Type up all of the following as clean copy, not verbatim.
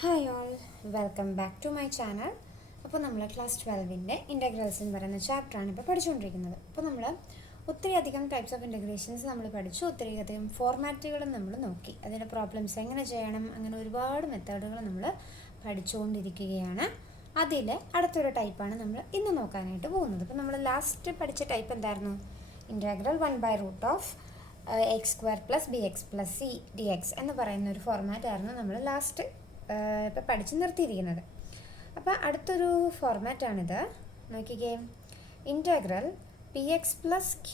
Hi all, welcome back to my channel. അപ്പോൾ നമ്മൾ class 12ൻ്റെ integrals എന്ന് പറയുന്ന ചാപ്റ്ററാണ് ഇപ്പോൾ പഠിച്ചുകൊണ്ടിരിക്കുന്നത്. അപ്പോൾ നമ്മൾ ഒത്തിരിയധികം ടൈപ്സ് ഓഫ് ഇൻ്റഗ്രേഷൻസ് നമ്മൾ പഠിച്ചു, ഒത്തിരിയധികം ഫോർമാറ്റുകളും നമ്മൾ നോക്കി, അതിൻ്റെ പ്രോബ്ലംസ് എങ്ങനെ ചെയ്യണം, അങ്ങനെ ഒരുപാട് മെത്തേഡുകൾ നമ്മൾ പഠിച്ചുകൊണ്ടിരിക്കുകയാണ്. അതിൽ അടുത്തൊരു ടൈപ്പാണ് നമ്മൾ ഇന്ന് നോക്കാനായിട്ട് പോകുന്നത്. അപ്പോൾ നമ്മൾ ലാസ്റ്റ് പഠിച്ച ടൈപ്പ് എന്തായിരുന്നു? Integral 1/√of x² + bx + c dx എന്ന് പറയുന്ന ഒരു ഫോർമാറ്റായിരുന്നു നമ്മൾ ലാസ്റ്റ് ഇപ്പോൾ പഠിച്ച് നിർത്തിയിരിക്കുന്നത്. അപ്പോൾ അടുത്തൊരു ഫോർമാറ്റാണിത്. നോക്കിക്കേ, integral px + q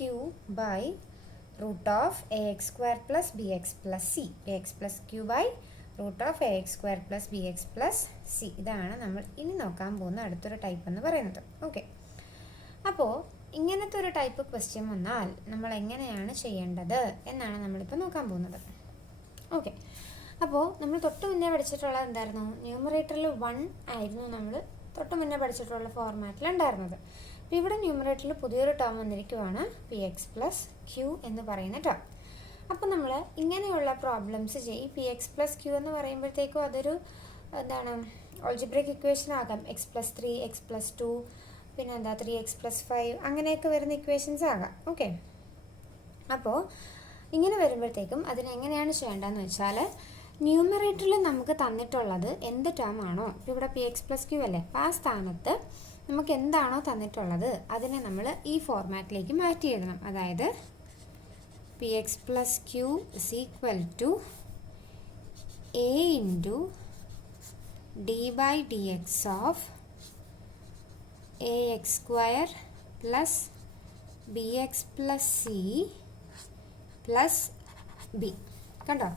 /√of ax² + bx + c, ax + q /√of ax² + bx + c. ഇതാണ് നമ്മൾ ഇനി നോക്കാൻ പോകുന്ന അടുത്തൊരു ടൈപ്പ് എന്ന് പറയുന്നത്. ഓക്കെ, അപ്പോൾ ഇങ്ങനത്തെ ഒരു ടൈപ്പ് ക്വസ്റ്റ്യൻ വന്നാൽ നമ്മൾ എങ്ങനെയാണ് ചെയ്യേണ്ടത് എന്നാണ് നമ്മളിപ്പോൾ നോക്കാൻ പോകുന്നത്. ഓക്കെ, അപ്പോൾ നമ്മൾ തൊട്ട് മുന്നേ പഠിച്ചിട്ടുള്ളത് എന്തായിരുന്നു? ന്യൂമറേറ്ററിൽ 1 ആയിരുന്നു നമ്മൾ തൊട്ട് മുന്നേ പഠിച്ചിട്ടുള്ള ഫോർമാറ്റിൽ ഉണ്ടായിരുന്നത്. അപ്പോൾ ഇവിടെ ന്യൂമറേറ്ററിൽ പുതിയൊരു ടേം വന്നിരിക്കുവാണ്, px + q എന്ന് പറയുന്ന ടേം. അപ്പോൾ നമ്മൾ ഇങ്ങനെയുള്ള പ്രോബ്ലംസ് ചെയ്യും. px + q എന്ന് പറയുമ്പോഴത്തേക്കും അതൊരു എന്താണ്, ഓൾജിബ്രിക് ഇക്വേഷൻ ആകാം. x + 3, x + 2, പിന്നെ എന്താ 3x + 5, അങ്ങനെയൊക്കെ വരുന്ന ഇക്വേഷൻസ് ആകാം. ഓക്കെ, അപ്പോൾ ഇങ്ങനെ വരുമ്പോഴത്തേക്കും അതിനെങ്ങനെയാണ് ചെയ്യേണ്ടതെന്ന് വെച്ചാൽ, ന്യൂമറേറ്ററിൽ നമുക്ക് തന്നിട്ടുള്ളത് എന്ത് ടേം ആണോ, ഇപ്പോൾ ഇവിടെ px + q അല്ലേ, അപ്പോൾ ആ സ്ഥാനത്ത് നമുക്ക് എന്താണോ തന്നിട്ടുള്ളത് അതിനെ നമ്മൾ ഈ ഫോർമാറ്റിലേക്ക് മാറ്റി എഴുതണം. അതായത് px + q = a × d/dx of ax² + bx + c + b. കണ്ടോ?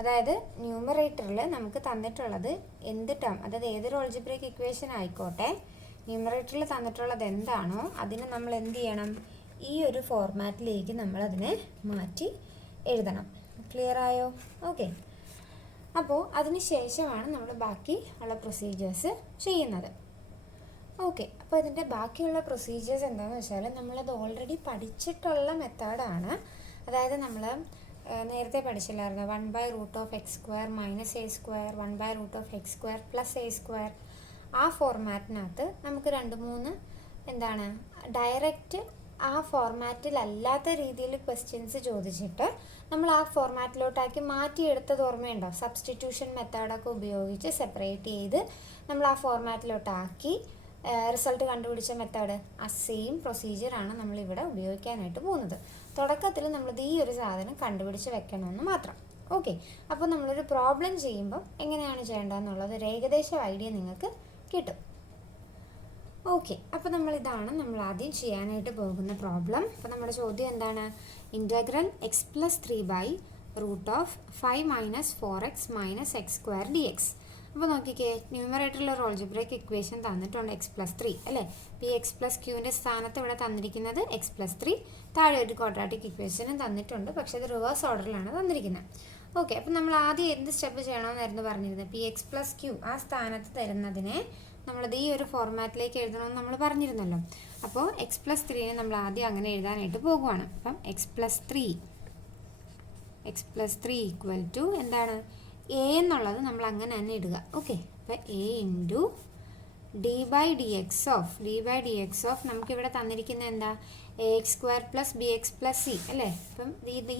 അതായത് ന്യൂമറേറ്ററിൽ നമുക്ക് തന്നിട്ടുള്ളത് എന്ത് ടേം, അതായത് ഏതൊരു ഓൾജിബ്രിക് ഇക്വേഷൻ ആയിക്കോട്ടെ, ന്യൂമറേറ്ററിൽ തന്നിട്ടുള്ളത് എന്താണോ അതിനെ നമ്മൾ എന്ത് ചെയ്യണം, ഈ ഒരു ഫോർമാറ്റിലേക്ക് നമ്മൾ അതിനെ മാറ്റി എഴുതണം. ക്ലിയർ ആയോ? ഓക്കെ, അപ്പോൾ അതിന് ശേഷമാണ് നമ്മൾ ബാക്കി ഉള്ള പ്രൊസീജിയേഴ്സ് ചെയ്യുന്നത്. ഓക്കെ, അപ്പോൾ ഇതിൻ്റെ ബാക്കിയുള്ള പ്രൊസീജിയേഴ്സ് എന്താണെന്ന് വെച്ചാൽ, നമ്മളത് ഓൾറെഡി പഠിച്ചിട്ടുള്ള മെത്തേഡാണ്. അതായത് നമ്മൾ നേരത്തെ പഠിച്ചില്ലായിരുന്നു, 1/√of x² - a², 1/√of x² + a². ആ ഫോർമാറ്റിനകത്ത് നമുക്ക് 2-3 എന്താണ് ഡയറക്റ്റ് ആ ഫോർമാറ്റിലല്ലാത്ത രീതിയിൽ ക്വസ്റ്റ്യൻസ് ചോദിച്ചിട്ട് നമ്മൾ ആ ഫോർമാറ്റിലോട്ടാക്കി മാറ്റിയെടുത്തത് ഓർമ്മയുണ്ടോ? സബ്സ്റ്റിറ്റ്യൂഷൻ മെത്തേഡൊക്കെ ഉപയോഗിച്ച് സെപ്പറേറ്റ് ചെയ്ത് നമ്മൾ ആ ഫോർമാറ്റിലോട്ടാക്കി റിസൾട്ട് കണ്ടുപിടിച്ച മെത്തേഡ്, ആ സെയിം പ്രൊസീജിയറാണ് നമ്മളിവിടെ ഉപയോഗിക്കാനായിട്ട് പോകുന്നത്. തുടക്കത്തിൽ നമ്മളിത് ഈ ഒരു സാധനം കണ്ടുപിടിച്ച് വെക്കണമെന്ന് മാത്രം. ഓക്കെ, അപ്പോൾ നമ്മളൊരു പ്രോബ്ലം ചെയ്യുമ്പോൾ എങ്ങനെയാണ് ചെയ്യേണ്ടതെന്നുള്ളത് ഒരു ഏകദേശം ഐഡിയ നിങ്ങൾക്ക് കിട്ടും. ഓക്കെ, അപ്പോൾ നമ്മളിതാണ് നമ്മൾ ആദ്യം ചെയ്യാനായിട്ട് പോകുന്ന പ്രോബ്ലം. അപ്പോൾ നമ്മുടെ ചോദ്യം എന്താണ്? Integral x + 3/√of 5 - 4x - x² dx. അപ്പോൾ നോക്കിക്കേ, ന്യൂമറേറ്ററിൽ ഒരു ഓൾജിബ്രിക് ഇക്വേഷൻ തന്നിട്ടുണ്ട്, x + 3 അല്ലേ. px + qൻ്റെ സ്ഥാനത്ത് ഇവിടെ തന്നിരിക്കുന്നത് x + 3, താഴെ ഒരു ക്വാഡ്രാറ്റിക് ഇക്വേഷനും തന്നിട്ടുണ്ട്, പക്ഷേ അത് റിവേഴ്സ് ഓർഡറിലാണ് തന്നിരിക്കുന്നത്. ഓക്കെ, അപ്പോൾ നമ്മൾ ആദ്യം എന്ത് സ്റ്റെപ്പ് ചെയ്യണമെന്നായിരുന്നു പറഞ്ഞിരുന്നത്? px + q ആ സ്ഥാനത്ത് തരുന്നതിനെ നമ്മളത് ഈ ഒരു ഫോർമാറ്റിലേക്ക് എഴുതണമെന്ന് നമ്മൾ പറഞ്ഞിരുന്നല്ലോ. അപ്പോൾ x + 3നെ നമ്മൾ ആദ്യം അങ്ങനെ എഴുതാനായിട്ട് പോകുവാണ്. അപ്പം x + 3 = എന്താണ്? a എന്നുള്ളത് നമ്മൾ അങ്ങനെ തന്നെ ഇടുക. ഓക്കെ, അപ്പോൾ a × d/dx of നമുക്കിവിടെ തന്നിരിക്കുന്ന എന്താ? ax² + bx + c അല്ലേ. അപ്പം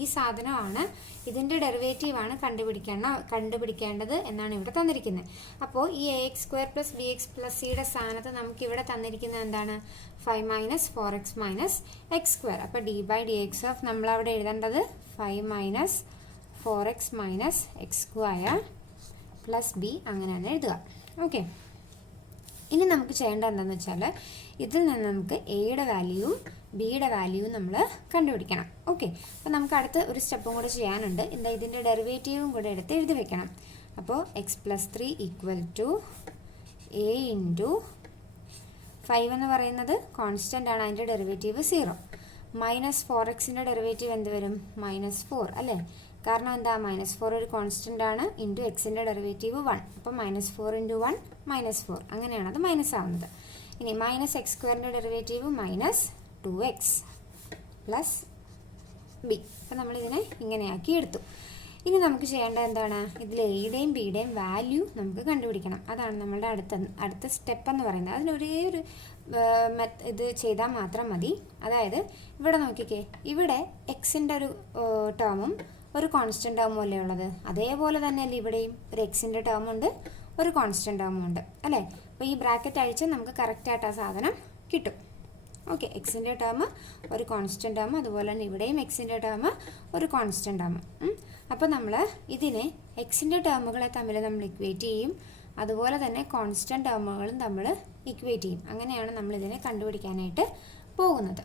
ഈ സാധനമാണ്, ഇതിൻ്റെ ഡെറിവേറ്റീവാണ് കണ്ടുപിടിക്കേണ്ടത് എന്നാണ് ഇവിടെ തന്നിരിക്കുന്നത്. അപ്പോൾ ഈ ax² + bx + cയുടെ സ്ഥാനത്ത് നമുക്കിവിടെ തന്നിരിക്കുന്നത് എന്താണ്? 5 - 4x - x². അപ്പോൾ d/dx of നമ്മളവിടെ എഴുതേണ്ടത് 5 - 4x - x² + b അങ്ങനെ തന്നെ എഴുതുക. ഓക്കെ, ഇനി നമുക്ക് ചെയ്യേണ്ടത് എന്താണെന്ന് വെച്ചാൽ, ഇതിൽ നിന്ന് നമുക്ക് എയുടെ വാല്യൂവും ബിയുടെ വാല്യൂവും നമ്മൾ കണ്ടുപിടിക്കണം. ഓക്കെ, അപ്പോൾ നമുക്ക് അടുത്ത ഒരു സ്റ്റെപ്പും കൂടെ ചെയ്യാനുണ്ട്. എന്താ, ഇതിൻ്റെ ഡെറിവേറ്റീവും കൂടെ എടുത്ത് എഴുതി വെക്കണം. അപ്പോൾ x + 3 = a × 5 എന്ന് പറയുന്നത് കോൺസ്റ്റൻ്റ് ആണ്, അതിൻ്റെ ഡെറിവേറ്റീവ് 0. -4xൻ്റെ ഡെറിവേറ്റീവ് എന്ത് വരും? -4 അല്ലേ. കാരണം എന്താ? -4 ഒരു കോൺസ്റ്റൻ്റ് ആണ്, ഇൻറ്റു എക്സിൻ്റെ ഡെറിവേറ്റീവ് 1. അപ്പോൾ -4 × 1 -4, അങ്ങനെയാണ് അത് മൈനസ് ആവുന്നത്. ഇനി -x² ഡെറിവേറ്റീവ് -2x + b. അപ്പോൾ നമ്മളിതിനെ ഇങ്ങനെയാക്കി എടുത്തു. ഇനി നമുക്ക് ചെയ്യേണ്ടത് എന്താണ്? ഇതിൽ എയുടെയും ബിയുടെയും വാല്യൂ നമുക്ക് കണ്ടുപിടിക്കണം. അതാണ് നമ്മളുടെ അടുത്ത സ്റ്റെപ്പ് എന്ന് പറയുന്നത്. അതിനൊരേ ഒരു ഇത് ചെയ്താൽ മാത്രം മതി. അതായത് ഇവിടെ നോക്കിക്കേ, ഇവിടെ എക്സിൻ്റെ ഒരു ടേമും ഒരു കോൺസ്റ്റൻ്റ് ടേമും അല്ലേ ഉള്ളത്. അതേപോലെ തന്നെയല്ലേ ഇവിടെയും ഒരു എക്സിൻ്റെ ടേമുണ്ട്, ഒരു കോൺസ്റ്റൻ്റ് ടേമും ഉണ്ട് അല്ലേ. അപ്പോൾ ഈ ബ്രാക്കറ്റ് അഴിച്ച് നമുക്ക് കറക്റ്റായിട്ട് ആ സാധനം കിട്ടും. ഓക്കെ, എക്സിൻ്റെ ടേം ഒരു കോൺസ്റ്റൻ്റ് ടേം, അതുപോലെ തന്നെ ഇവിടെയും എക്സിൻ്റെ ടേം ഒരു കോൺസ്റ്റൻ്റ് ടേം. അപ്പോൾ നമ്മൾ ഇതിനെ എക്സിൻ്റെ ടേമുകളെ തമ്മിൽ നമ്മൾ ഇക്വേറ്റ് ചെയ്യും, അതുപോലെ തന്നെ കോൺസ്റ്റൻ്റ് ടേമുകളും നമ്മൾ ഇക്വേറ്റ് ചെയ്യും. അങ്ങനെയാണ് നമ്മളിതിനെ കണ്ടുപിടിക്കാനായിട്ട് പോകുന്നത്.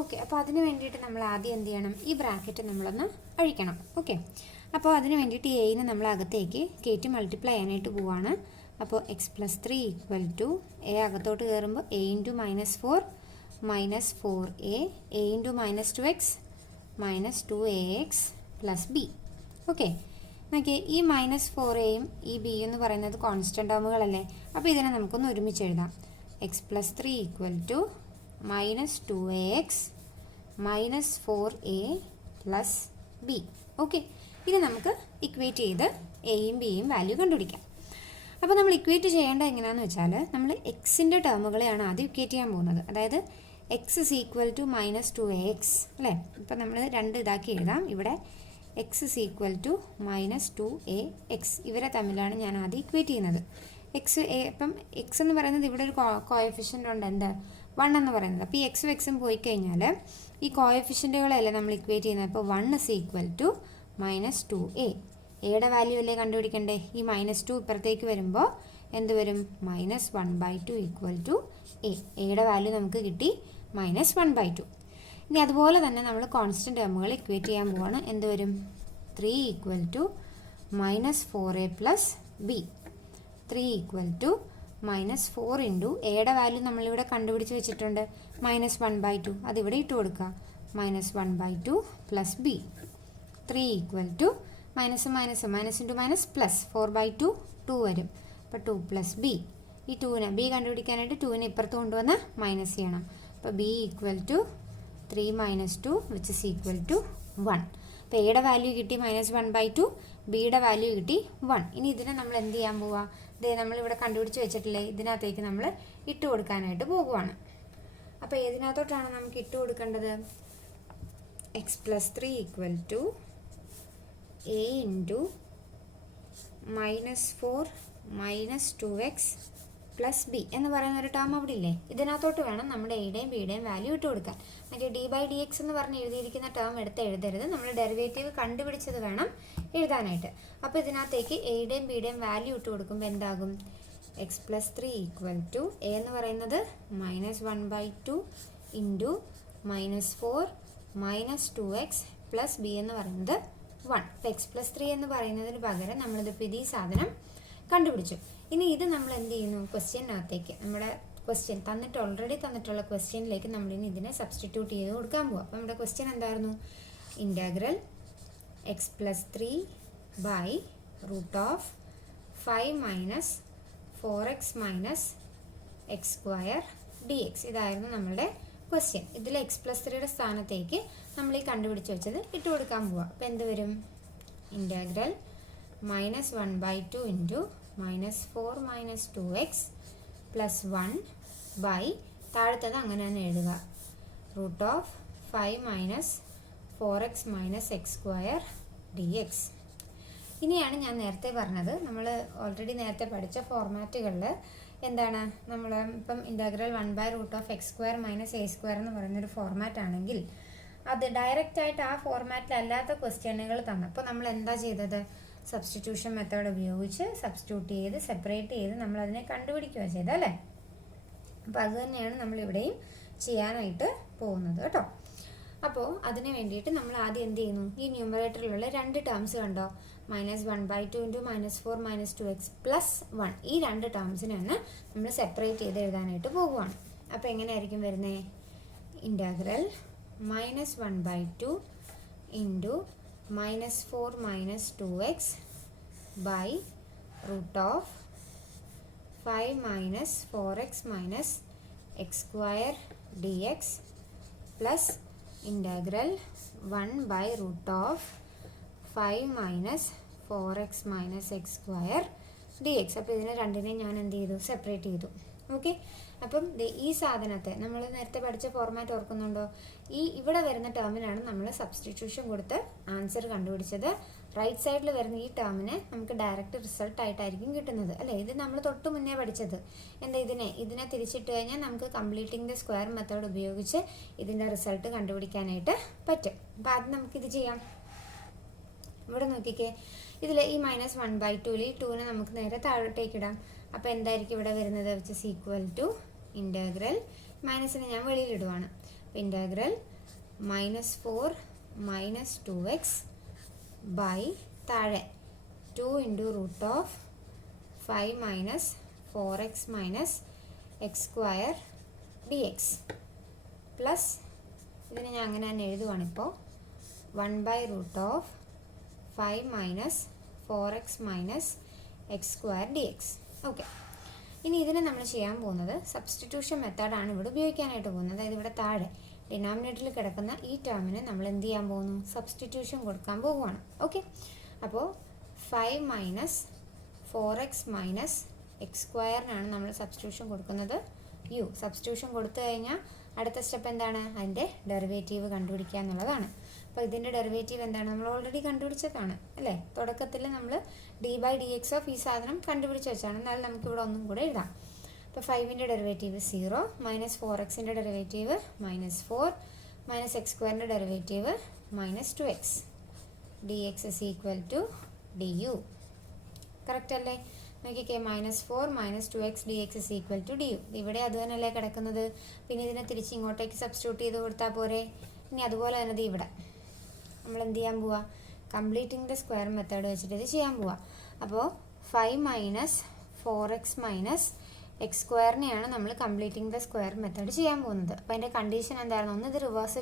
ഓക്കെ, അപ്പോൾ അതിന് വേണ്ടിയിട്ട് നമ്മൾ ആദ്യം എന്ത് ചെയ്യണം? ഈ ബ്രാക്കറ്റ് നമ്മളൊന്ന് അഴിക്കണം. ഓക്കെ, അപ്പോൾ അതിന് വേണ്ടിയിട്ട് എയിനെ നമ്മൾ അകത്തേക്ക് കയറ്റി മൾട്ടിപ്ലൈ ചെയ്യാനായിട്ട് പോവുകയാണ്. അപ്പോൾ x+3 = എ അകത്തോട്ട് കയറുമ്പോൾ a × -4 -4a, a × -2x -2ax + b. Okay, നോക്കിയേ, ഈ -4aയും ഈ b എന്ന് പറയുന്നത് കോൺസ്റ്റൻ്റ് ടേമുകളല്ലേ. അപ്പോൾ ഇതിനെ നമുക്കൊന്ന് ഒരുമിച്ച് എഴുതാം. x+3 = -2ax -4a + b. Okay, ഇത് നമുക്ക് ഇക്വേറ്റ് ചെയ്ത് എയും ബിയും വാല്യൂ കണ്ടുപിടിക്കാം. അപ്പോൾ നമ്മൾ ഇക്വേറ്റ് ചെയ്യേണ്ടത് എങ്ങനെയാണെന്ന് വെച്ചാൽ, നമ്മൾ എക്സിൻ്റെ ടേമുകളെയാണ് ആദ്യം ഇക്വേറ്റ് ചെയ്യാൻ പോകുന്നത്. അതായത് x = -2ax അല്ലേ. ഇപ്പോൾ നമ്മൾ രണ്ട് ഇതാക്കി എഴുതാം. ഇവിടെ x = -2ax, ഇവരെ തമ്മിലാണ് ഞാൻ ആദ്യം ഇക്വേറ്റ് ചെയ്യുന്നത്. ഇപ്പം എക്സ് എന്ന് പറയുന്നത് ഇവിടെ ഒരു കോഎഫിഷ്യൻ്റ് ഉണ്ട്, എന്ത് 1 എന്ന് പറയുന്നത്. അപ്പോൾ ഈ എക്സും എക്സും പോയി കഴിഞ്ഞാൽ ഈ കോഎഫിഷ്യൻറ്റുകളല്ലേ നമ്മൾ ഇക്വേറ്റ് ചെയ്യുന്നത്. അപ്പോൾ 1 = -2a, എയുടെ വാല്യൂ അല്ലേ കണ്ടുപിടിക്കണ്ടേ. ഈ -2 ഇപ്പുറത്തേക്ക് വരുമ്പോൾ എന്ത് വരും? -1/2 = a. എയുടെ വാല്യൂ നമുക്ക് കിട്ടി -1/2. ഇനി അതുപോലെ തന്നെ നമ്മൾ കോൺസ്റ്റൻ്റ് ടേമുകൾ ഇക്വേറ്റ് ചെയ്യാൻ പോവാണ്. എന്ത് വരും? 3 = -4a + b. 3 = -4 × എയുടെ വാല്യൂ നമ്മളിവിടെ കണ്ടുപിടിച്ച് വെച്ചിട്ടുണ്ട്, -1/2. അതിവിടെ ഇട്ട് കൊടുക്കുക. -1/2 + b. 3 = -, -× -+4/2 2 വരും. അപ്പോൾ 2 + b. ഈ 2നെ b കണ്ടുപിടിക്കാനായിട്ട് 2നെ ഇപ്പുറത്ത് കൊണ്ടുവന്ന് മൈനസ് ചെയ്യണം. അപ്പോൾ b = 3 - 2 = 1. അപ്പോൾ എയുടെ വാല്യൂ കിട്ടി -1/2, ബിയുടെ വാല്യൂ കിട്ടി 1. ഇനി ഇതിനെ നമ്മൾ എന്ത് ചെയ്യാൻ പോവുക? ഇതേ നമ്മളിവിടെ കണ്ടുപിടിച്ച് വെച്ചിട്ടില്ലേ, ഇതിനകത്തേക്ക് നമ്മൾ ഇട്ട് കൊടുക്കാനായിട്ട് പോകുവാണ്. അപ്പോൾ ഏതിനകത്തോട്ടാണ് നമുക്ക് ഇട്ട് കൊടുക്കേണ്ടത്? x+3 = a × -4 -2x + b എന്ന് പറയുന്ന ഒരു ടേം അവിടെ ഇല്ലേ. ഇതിനകത്തോട്ട് വേണം നമ്മുടെ എയുടെയും ബിയുടെയും വാല്യൂ ഇട്ട് കൊടുക്കാൻ. മറ്റേ d/dx എന്ന് പറഞ്ഞ് എഴുതിയിരിക്കുന്ന ടേം എടുത്ത് എഴുതരുത്, നമ്മൾ ഡെറിവേറ്റീവ് കണ്ടുപിടിച്ചത് വേണം എഴുതാനായിട്ട്. അപ്പോൾ ഇതിനകത്തേക്ക് എയുടെയും ബിയുടെയും വാല്യൂ ഇട്ട് കൊടുക്കുമ്പോൾ എന്താകും? x+3 = a എന്ന് പറയുന്നത് -1/2 × -4 -2x + b എന്ന് പറയുന്നത് 1. അപ്പോൾ x+3 എന്ന് പറയുന്നതിന് പകരം നമ്മളിതിപ്പോൾ ഈ സാധനം കണ്ടുപിടിച്ചു. ഇനി ഇത് നമ്മൾ എന്ത് ചെയ്യുന്നു? ക്വസ്റ്റ്യനകത്തേക്ക്, നമ്മുടെ ക്വസ്റ്റ്യൻ ഓൾറെഡി തന്നിട്ടുള്ള ക്വസ്റ്റ്യനിലേക്ക് നമ്മളിനി ഇതിനെ സബ്സ്റ്റിറ്റ്യൂട്ട് ചെയ്ത് കൊടുക്കാൻ പോവാം. അപ്പോൾ നമ്മുടെ ക്വസ്റ്റ്യൻ എന്തായിരുന്നു? Integral x+3 / √5 - 4x - x² dx. ഇതായിരുന്നു നമ്മളുടെ ക്വസ്റ്റ്യൻ. ഇതിൽ x+3യുടെ സ്ഥാനത്തേക്ക് നമ്മൾ ഈ കണ്ടുപിടിച്ച് വെച്ചത് ഇട്ട് കൊടുക്കാൻ പോവാം. അപ്പോൾ എന്ത് വരും? ഇൻ്റഗ്രൽ -1/2 × -4 - 2x + 1 താഴത്തത് അങ്ങനെ തന്നെ എഴുതുക, √5 - 4x - x² dx. ഇനിയാണ് ഞാൻ നേരത്തെ പറഞ്ഞത്, നമ്മൾ ഓൾറെഡി നേരത്തെ പഠിച്ച ഫോർമാറ്റുകളിൽ എന്താണ്, നമ്മൾ ഇപ്പം ഇൻ്റഗ്രൽ 1/√x² - a² എന്ന് പറയുന്നൊരു ഫോർമാറ്റ് ആണെങ്കിൽ അത് ഡയറക്റ്റായിട്ട് ആ ഫോർമാറ്റിലല്ലാത്ത ക്വസ്റ്റ്യനുകൾ തന്നപ്പോൾ നമ്മൾ എന്താ ചെയ്തത്? സബ്സ്റ്റിറ്റ്യൂഷൻ മെത്തേഡ് ഉപയോഗിച്ച് സബ്സ്റ്റിറ്റ്യൂട്ട് ചെയ്ത് സെപ്പറേറ്റ് ചെയ്ത് നമ്മളതിനെ കണ്ടുപിടിക്കുക ചെയ്തല്ലേ. അപ്പോൾ അത് തന്നെയാണ് നമ്മളിവിടെയും ചെയ്യാനായിട്ട് പോകുന്നത് കേട്ടോ. അപ്പോൾ അതിന് വേണ്ടിയിട്ട് നമ്മൾ ആദ്യം എന്ത് ചെയ്യുന്നു? ഈ ന്യൂമറേറ്ററിലുള്ള രണ്ട് ടേംസ് കണ്ടോ? -1/2 × -4 - 2x + 1. ഈ രണ്ട് ടേംസിനെ ഒന്ന് നമ്മൾ സെപ്പറേറ്റ് ചെയ്ത് എഴുതാനായിട്ട് പോകുവാണ്. അപ്പോൾ എങ്ങനെയായിരിക്കും വരുന്നത്? Integral -1/2 × -4 - 2x √5 - 4x - x² dx + integral 1/√5 5 minus 4x minus X square D X. അപ്പോൾ ഇതിനെ രണ്ടിനെയും ഞാൻ എന്ത് ചെയ്തു? സെപ്പറേറ്റ് ചെയ്തു. ഓക്കെ, അപ്പം ഈ സാധനത്തെ നമ്മൾ നേരത്തെ പഠിച്ച ഫോർമാറ്റ് ഓർക്കുന്നുണ്ടോ? ഇവിടെ വരുന്ന ടേമിനാണ് നമ്മൾ സബ്സ്റ്റിറ്റ്യൂഷൻ കൊടുത്ത് ആൻസർ കണ്ടുപിടിച്ചത്. റൈറ്റ് സൈഡിൽ വരുന്ന ഈ ടേമിനെ നമുക്ക് ഡയറക്റ്റ് റിസൾട്ട് ആയിട്ടായിരിക്കും കിട്ടുന്നത്, അല്ലേ? ഇത് നമ്മൾ തൊട്ട് മുന്നേ പഠിച്ചത്. എന്താ, ഇതിനെ തിരിച്ചിട്ട് കഴിഞ്ഞാൽ നമുക്ക് കംപ്ലീറ്റിംഗ് ദ സ്ക്വയർ മെത്തേഡ് ഉപയോഗിച്ച് ഇതിൻ്റെ റിസൾട്ട് കണ്ടുപിടിക്കാനായിട്ട് പറ്റും. അപ്പോൾ ആദ്യം നമുക്കിത് ചെയ്യാം. ഇവിടെ നോക്കിക്കേ, ഇതിൽ ഈ -1/2 ഈ 2നെ നമുക്ക് നേരെ താഴോട്ടേക്ക് ഇടാം. അപ്പോൾ എന്തായിരിക്കും ഇവിടെ വരുന്നത്? Which is equal to integral, മൈനസിനെ ഞാൻ വെളിയിലിടുവാണ്. അപ്പോൾ ഇൻ്റഗ്രൽ -4 - 2x ബൈ താഴെ 2 × √5 - 4x - x square D X plus ഇതിനെ ഞാൻ അങ്ങനെ തന്നെ എഴുതുവാണിപ്പോൾ 1/√5 - 4x - x square D X. Okay, ഇനി ഇതിനെ നമ്മൾ ചെയ്യാൻ പോകുന്നത് സബ്സ്റ്റിറ്റ്യൂഷൻ മെത്തേഡാണ് ഇവിടെ ഉപയോഗിക്കാനായിട്ട് പോകുന്നത്. അതായത് ഇവിടെ താഴെ ഡിനോമിനേറ്ററിൽ കിടക്കുന്ന ഈ ടേമിന് നമ്മൾ എന്ത് ചെയ്യാൻ പോകുന്നു? സബ്സ്റ്റിറ്റ്യൂഷൻ കൊടുക്കാൻ പോകുവാണ്. ഓക്കെ, അപ്പോൾ 5 - 4x - x സ്ക്വയറിനാണ് നമ്മൾ സബ്സ്റ്റിറ്റ്യൂഷൻ കൊടുക്കുന്നത്. സബ്സ്റ്റിറ്റ്യൂഷൻ കൊടുത്തു കഴിഞ്ഞാൽ അടുത്ത സ്റ്റെപ്പ് എന്താണ്? അതിൻ്റെ ഡെറിവേറ്റീവ് കണ്ടുപിടിക്കുക എന്നുള്ളതാണ്. അപ്പോൾ ഇതിൻ്റെ ഡെറിവേറ്റീവ് എന്താണ്? നമ്മൾ ഓൾറെഡി കണ്ടുപിടിച്ചതാണ്, അല്ലേ? തുടക്കത്തിൽ നമ്മൾ d/dx ഓഫ് ഈ സാധനം കണ്ടുപിടിച്ച് വെച്ചാണ്. എന്നാൽ നമുക്കിവിടെ ഒന്നും കൂടെ എഴുതാം. അപ്പോൾ 5ൻ്റെ ഡെറിവേറ്റീവ് 0, -4xൻ്റെ ഡെറിവേറ്റീവ് -4, -x സ്ക്വയറിൻ്റെ derivative -2x, dx is equal to du. Correct അല്ലേ? നോക്കിക്കേ, -4 - 2x dx is equal to du. ഇവിടെ അത് തന്നെയല്ലേ കിടക്കുന്നത്. പിന്നെ ഇതിനെ തിരിച്ച് ഇങ്ങോട്ടേക്ക് സബ്സ്റ്റിറ്റ്യൂട്ട് ചെയ്ത് കൊടുത്താൽ പോരെ? ഇനി അതുപോലെ തന്നെ ഇവിടെ നമ്മൾ എന്ത് ചെയ്യാൻ പോവുക? കംപ്ലീറ്റിംഗ് ദ സ്ക്വയർ മെത്തേഡ് വെച്ചിട്ട് ഇത് ചെയ്യാൻ പോവുക. അപ്പോൾ 5 - 4x - x സ്ക്വയറിനെയാണ് നമ്മൾ കംപ്ലീറ്റിംഗ് ദ സ്ക്വയർ മെത്തേഡ് ചെയ്യാൻ പോകുന്നത്. അപ്പോൾ അതിൻ്റെ കണ്ടീഷൻ എന്തായിരുന്നു? ഒന്ന്, ഇത് റിവേഴ്സ്,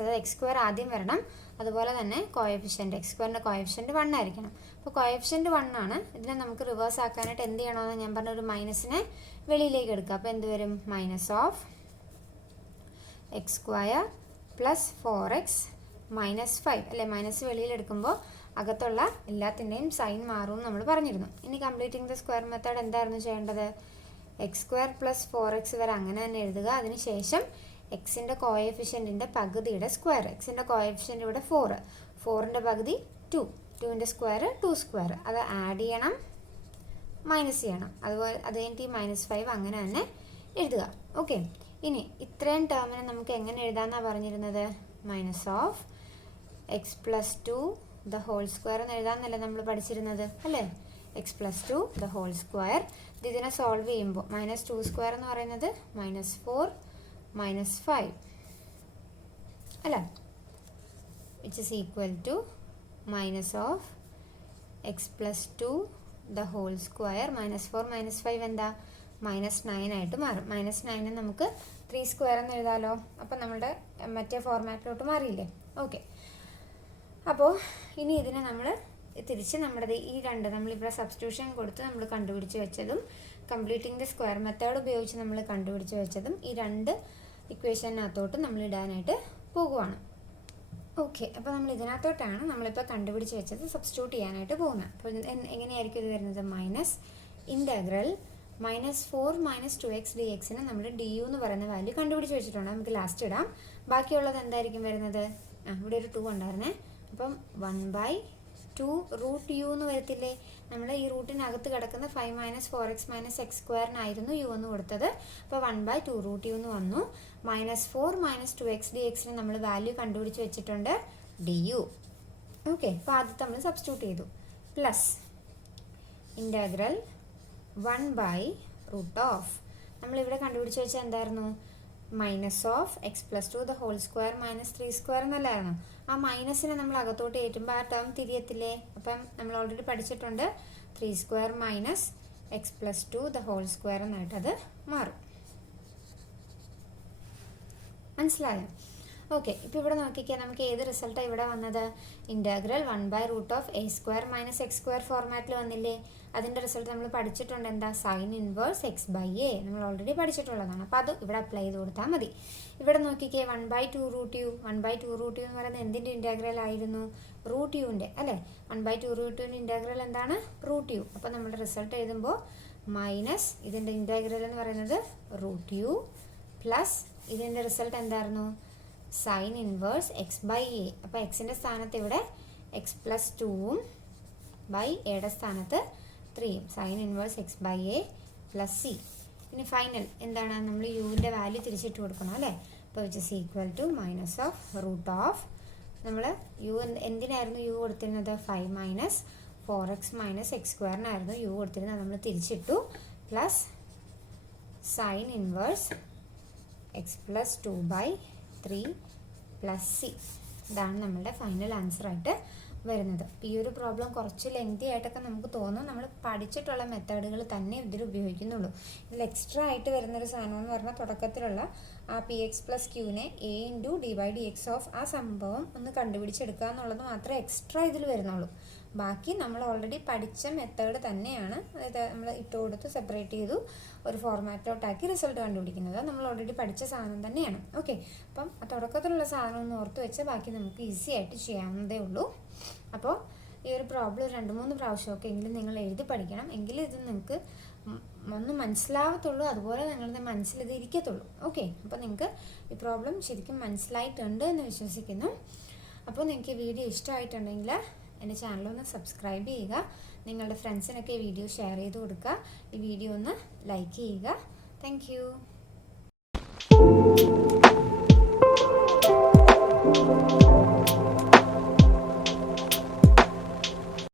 അതായത് എക്സ് സ്ക്വയർ ആദ്യം വരണം. അതുപോലെ തന്നെ കോഎഫിഷ്യൻ്റ്, എക്സ് സ്ക്വയറിൻ്റെ കോഎഫിഷ്യൻ്റ് 1 ആയിരിക്കണം. അപ്പോൾ കോഎഫിഷ്യൻ്റ് 1 ആണ്. ഇതിനെ നമുക്ക് റിവേഴ്സ് ആക്കാനായിട്ട് എന്ത് ചെയ്യണമെന്ന് ഞാൻ പറഞ്ഞ ഒരു മൈനസിനെ വെളിയിലേക്ക് എടുക്കുക. അപ്പോൾ എന്ത് വരും? -(x സ്ക്വയർ + 4x - 5) അല്ലേ? മൈനസ് വെളിയിലെടുക്കുമ്പോൾ അകത്തുള്ള എല്ലാത്തിൻ്റെയും സൈൻ മാറും നമ്മൾ പറഞ്ഞിരുന്നു. ഇനി കംപ്ലീറ്റിംഗ് ദ സ്ക്വയർ മെത്തേഡ് എന്തായിരുന്നു ചെയ്യേണ്ടത്? x സ്ക്വയർ + 4x വരെ അങ്ങനെ തന്നെ എഴുതുക. അതിനുശേഷം എക്സിൻ്റെ കോഎഫിഷ്യൻറ്റിൻ്റെ പകുതിയുടെ സ്ക്വയർ. എക്സിൻ്റെ കോഎഫിഷ്യൻ്റ് ഇവിടെ 4, 4ൻ്റെ പകുതി 2, 2ൻ്റെ സ്ക്വയർ 2 സ്ക്വയർ. അത് ആഡ് ചെയ്യണം, മൈനസ് ചെയ്യണം. അതുപോലെ അത് കഴിഞ്ഞിട്ട് ഈ -5 അങ്ങനെ തന്നെ എഴുതുക. ഓക്കെ, ഇനി ഇത്രയും ടേമിനെ നമുക്ക് എങ്ങനെ എഴുതാമെന്നാണ് പറഞ്ഞിരുന്നത്? -(x + 2) the whole square എന്ന് എഴുതാമെന്നല്ലേ നമ്മൾ പഠിച്ചിരുന്നത്, അല്ലേ? x + 2 the whole square. ഇതിനെ സോൾവ് ചെയ്യുമ്പോൾ -2² എന്ന് പറയുന്നത് -4 - 5 അല്ലേ? which is equal to -(x + 2) the whole square. -4 - 5 എന്താ? -9 ആയിട്ട് മാറും. -9 നമുക്ക് 3² എന്ന് എഴുതാമല്ലോ. അപ്പം നമ്മുടെ മറ്റേ ഫോർമാറ്റിലോട്ട് മാറിയില്ലേ? ഓക്കെ, അപ്പോൾ ഇനി ഇതിനെ നമ്മൾ തിരിച്ച് നമ്മുടെ ഈ നമ്മളിവിടെ സബ്സ്റ്റിറ്റ്യൂഷൻ കൊടുത്ത് നമ്മൾ കണ്ടുപിടിച്ച് വെച്ചതും കംപ്ലീറ്റിംഗ് ദ സ്ക്വയർ മെത്തേഡ് ഉപയോഗിച്ച് നമ്മൾ കണ്ടുപിടിച്ച് വെച്ചതും ഈ 2 ഇക്വേഷനകത്തോട്ട് നമ്മൾ ഇടാനായിട്ട് പോകുവാണ്. ഓക്കെ, അപ്പോൾ നമ്മൾ ഇതിനകത്തോട്ടാണ് നമ്മളിപ്പോൾ കണ്ടുപിടിച്ച് വെച്ചത് സബ്സ്റ്റിറ്റ്യൂട്ട് ചെയ്യാനായിട്ട് പോകുന്നത്. അപ്പോൾ എങ്ങനെയായിരിക്കും ഇത് വരുന്നത്? ഇൻ്റഗ്രൽ -4 - 2x dxന് നമ്മൾ du എന്ന് പറയുന്ന വാല്യൂ കണ്ടുപിടിച്ച് വെച്ചിട്ടുണ്ട്. നമുക്ക് ലാസ്റ്റ് ഇടാം. ബാക്കിയുള്ളത് എന്തായിരിക്കും വരുന്നത്? ഇവിടെ ഒരു 2 ഉണ്ടായിരുന്നേ. അപ്പം 1/2 √u എന്ന് വരത്തില്ലേ? നമ്മൾ ഈ റൂട്ടിനകത്ത് കിടക്കുന്ന 5 - 4x - x സ്ക്വയറിനായിരുന്നു u എന്ന് കൊടുത്തത്. അപ്പോൾ 1/2 √u എന്ന് വന്നു. -4 - 2x dxന് നമ്മൾ വാല്യൂ കണ്ടുപിടിച്ച് വെച്ചിട്ടുണ്ട് du. ഓക്കെ, അപ്പോൾ ആദ്യത്തെ നമ്മൾ സബ്സ്റ്റിറ്റ്യൂട്ട് ചെയ്തു. പ്ലസ് ഇൻ്റഗ്രൽ 1/√, നമ്മളിവിടെ കണ്ടുപിടിച്ച് വെച്ചാൽ എന്തായിരുന്നു? -(x + 2) the whole square - 3² എന്നല്ലായിരുന്നു. ആ മൈനസിനെ നമ്മൾ അകത്തോട്ട് കയറ്റുമ്പോൾ ആ ടേം തിരിയത്തില്ലേ? അപ്പം നമ്മൾ ഓൾറെഡി പഠിച്ചിട്ടുണ്ട് 3² - x + 2 the whole square എന്നായിട്ടത് മാറും. മനസ്സിലായോ? ഓക്കെ, ഇപ്പോൾ ഇവിടെ നോക്കിക്കാൻ നമുക്ക് ഏത് റിസൾട്ടാണ് ഇവിടെ വന്നത്? ഇൻറ്റഗ്രൽ 1/√(a² - x² ഫോർമാറ്റിൽ വന്നില്ലേ? അതിൻ്റെ റിസൾട്ട് നമ്മൾ പഠിച്ചിട്ടുണ്ട്. എന്താ? sin inverse x/a. നമ്മൾ ഓൾറെഡി പഠിച്ചിട്ടുള്ളതാണ്. അപ്പോൾ അത് ഇവിടെ അപ്ലൈ ചെയ്ത് കൊടുത്താൽ മതി. ഇവിടെ നോക്കിക്കേ 1/2√u. 1/2√u എന്ന് പറയുന്നത് എന്തിൻ്റെ ഇൻറ്റഗ്രൽ ആയിരുന്നു? √uൻ്റെ അല്ലേ? 1/2√uൻ്റെ ഇൻറ്റഗ്രൽ എന്താണ്? √u. അപ്പോൾ നമ്മുടെ റിസൾട്ട് എഴുതുമ്പോൾ മൈനസ് ഇതിൻ്റെ ഇൻറ്റഗ്രൽ എന്ന് പറയുന്നത് √u പ്ലസ് ഇതിൻ്റെ റിസൾട്ട് എന്തായിരുന്നു? Sine inverse x/a. അപ്പോൾ എക്സിൻ്റെ സ്ഥാനത്ത് ഇവിടെ x+2ഉം ബൈ എയുടെ സ്ഥാനത്ത് 3ഉം. Sine inverse x/a plus c. ഇനി ഫൈനൽ എന്താണ്? നമ്മൾ യുവിൻ്റെ വാല്യൂ തിരിച്ചിട്ട് കൊടുക്കണം അല്ലേ? അപ്പോൾ which is equal to minus of root of നമ്മൾ യു എന്തിനായിരുന്നു യു കൊടുത്തിരുന്നത്? 5 - 4x - x² യു കൊടുത്തിരുന്നത്. നമ്മൾ തിരിച്ചിട്ടു plus sine inverse x+2/3 plus c. ഇതാണ് നമ്മളുടെ ഫൈനൽ ആൻസറായിട്ട് വരുന്നത്. ഈ ഒരു പ്രോബ്ലം കുറച്ച് ലെങ്തി ആയിട്ടൊക്കെ നമുക്ക് തോന്നും. നമ്മൾ പഠിച്ചിട്ടുള്ള മെത്തേഡുകൾ തന്നെ ഇതിൽ ഉപയോഗിക്കുന്നുള്ളൂ. ഇതിൽ എക്സ്ട്രാ ആയിട്ട് വരുന്നൊരു സാധനം എന്ന് പറഞ്ഞാൽ തുടക്കത്തിലുള്ള ആ px+qനെ a×d/dx ഓഫ് ആ സംഭവം ഒന്ന് കണ്ടുപിടിച്ചെടുക്കുക എന്നുള്ളത് മാത്രമേ എക്സ്ട്രാ ഇതിൽ വരുന്നുള്ളൂ. ബാക്കി നമ്മൾ ഓൾറെഡി പഠിച്ച മെത്തേഡ് തന്നെയാണ്. അതായത് നമ്മൾ ഇട്ട് കൊടുത്ത് സെപ്പറേറ്റ് ചെയ്തു ഒരു ഫോർമാറ്റിലോട്ടാക്കി റിസൾട്ട് കണ്ടുപിടിക്കുന്നത് നമ്മൾ ഓൾറെഡി പഠിച്ച സാധനം തന്നെയാണ്. ഓക്കെ, അപ്പം ആ തുടക്കത്തിലുള്ള സാധനം ഒന്ന് ഓർത്ത് വെച്ച് ബാക്കി നമുക്ക് ഈസി ആയിട്ട് ചെയ്യാവുന്നതേ ഉള്ളൂ. അപ്പോൾ ഈ ഒരു പ്രോബ്ലം 2-3 പ്രാവശ്യമൊക്കെ എങ്കിലും നിങ്ങൾ എഴുതി പഠിക്കണം. എങ്കിലും ഇത് നിങ്ങൾക്ക് ഒന്ന് മനസ്സിലാവത്തുള്ളൂ, അതുപോലെ നിങ്ങളുടെ മനസ്സിൽ ഇത് ഇരിക്കത്തുള്ളൂ. ഓക്കെ, അപ്പോൾ നിങ്ങൾക്ക് ഈ പ്രോബ്ലം ശരിക്കും മനസ്സിലായിട്ടുണ്ട് എന്ന് വിശ്വസിക്കുന്നു. അപ്പോൾ നിങ്ങൾക്ക് ഈ വീഡിയോ ഇഷ്ടമായിട്ടുണ്ടെങ്കിൽ എൻ്റെ ചാനലൊന്ന് സബ്സ്ക്രൈബ് ചെയ്യുക. നിങ്ങളുടെ ഫ്രണ്ട്സിനൊക്കെ ഈ വീഡിയോ ഷെയർ ചെയ്ത് കൊടുക്കുക. ഈ വീഡിയോ ഒന്ന് ലൈക്ക് ചെയ്യുക. Thank you.